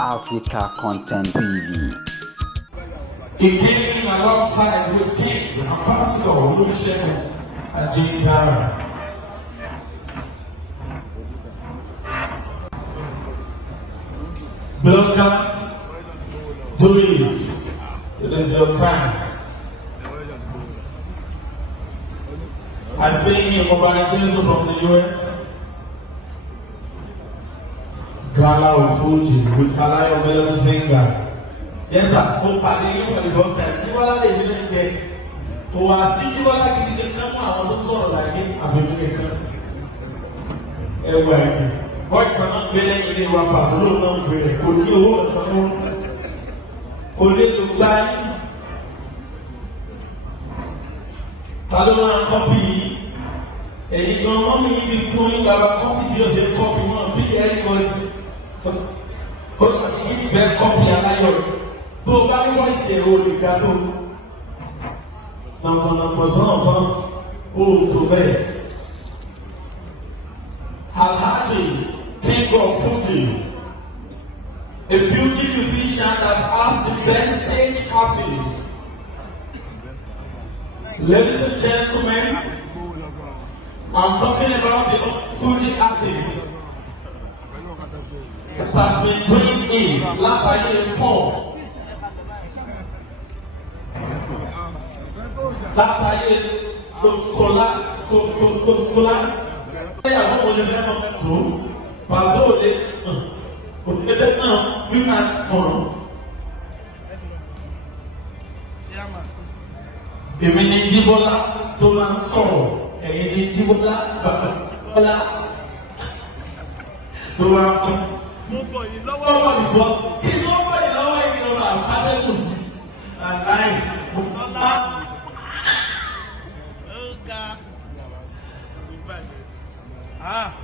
Africa Content TV. He came in alongside with King, Ambassador Olusegun Ajitara. Blockers, do it. It is your time. I see Oganla from the US. Gala of Fuji with Alayo Melon Singer. Yes, sir. Oh, pardon you for the first time. Jibola they didn't get. To our city, Jibola can come out. I want to sort of like it. I've been doing it. Boy cannot be any rappers. No, no, no. Could you buy? Talona copy. And you don't want me to phone you about copy to your copy. One big anybody. But you get copy and I tó bá ní wọ́n ṣe olùgbà tó nàmọ̀nàmọ̀ sọ́ọ̀sán òòtò bẹ́ẹ̀. Alhaji King of Fuji, a Fuji musician that has the best stage artists. Ladies and gentlemen, I'm talking about the Fuji artists that has been doing it Lapaye 4. Lapaye Scola. I want to remember to Pasole. Now, you not on. The mini Jibola to land sorrow, and the Jibola, to land. Nobody was. Nobody know our father was. And I. Ah.